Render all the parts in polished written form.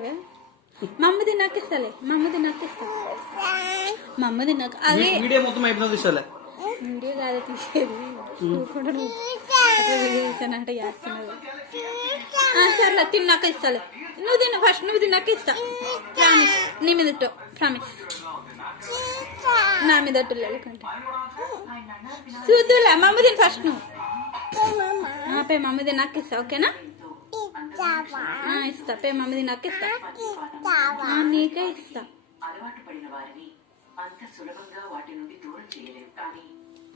ఇస్తావే? మమ్మది నాకు ఇస్తాలే, మమ్మది నాకు ఇస్తా, మమ్మది నాకు. అదే వీడియో మొత్తం అయిపోతుంది ఇస్తాలే. వీడియో కాదు తీసేది, నువ్వు కూడా వీడియో తీసానంటే చేస్తున్నావు. సర్లే తిని నాకు ఇస్తాలే. నువ్వు తిన్న ఫస్ట్, నువ్వు తిన్నాక ఇస్తా. ప్రామిస్, నీ మీద ప్రామిస్, నా మీద లేకుంటే చూద్దులే. మమ్మ తిని ఫస్ట్, నువ్వు పే మమ్మది నాకు ఇస్తా. ఓకేనా? ఇస్తా పే మమ్మది నాకు ఇస్తా, నీకే ఇస్తా. అలవాటు పడిన వారిని అంత సులభంగా వాటి నుండి దూరం చేయలేము, కానీ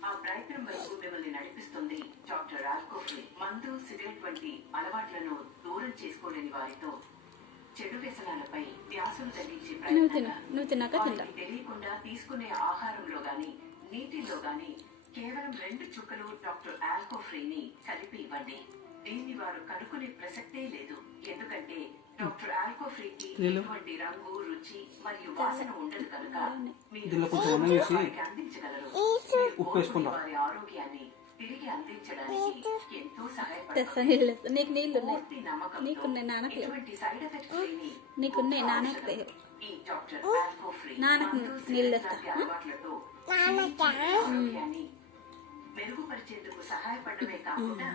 ఆ ప్రయత్నం వరకు మిమ్మల్ని నడిపిస్తుంది డాక్టర్ ఆల్కోఫ్రీ. మందు, సిగరెట్ వంటి అలవాట్లను దూరం చేసుకోలేని వారితో చెడు వ్యసనాలపై ధ్యాసను తగ్గించే ప్రయత్నంగా తెలియకుండా తీసుకునే ఆహారంలో గాని నీటిలో గాని కేవలం 2 చుక్కలు డాక్టర్ ఆల్కోఫ్రీని కలిపి ఇవ్వండి. దీన్ని వారు కనుక్కునే ప్రసక్తే లేదు, ఎందుకంటే డాక్టర్ ఆల్కోఫ్రీకి ఎటువంటి రంగు, రుచి మరియు వాసన ఉండదు కనుక మీరు వారికి అందించగలరు. వారి ఆరోగ్యాన్ని తిరిగి అందించడానికి ఎంతో సహాయపడుతుంది. నీకు నీళ్ళు నీకున్నాయి, నాన్నకు నీకున్నాయి, నాన్నకు ఈ డాక్టర్ ఆల్కోఫ్రీ నాన్నకు నీళ్ళు ఇస్తా. ఆరోగ్యాన్ని మెరుగుపరిచేందుకు సహాయపడమే కాకుండా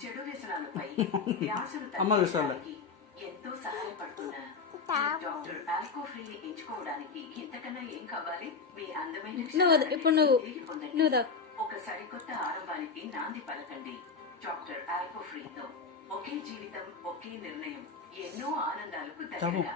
చెడు వ్యసనాలపై ధ్యాసను తగ్గించడానికి ఎంతో సహాయపడుతున్నా డాక్టర్ ఆల్కోఫ్రీని ఎంచుకోవడానికి ఇంతకన్నా ఏం కావాలి? మీ అందమైన ఇప్పుడు నువ్వు ఒక సరికొత్త ఆరంభానికి నాంది పలకండి. డాక్టర్ ఆల్కోఫ్రీతో ఒకే జీవితం, ఒకే నిర్ణయం, ఎన్నో ఆనందాలకు దగ్గరగా.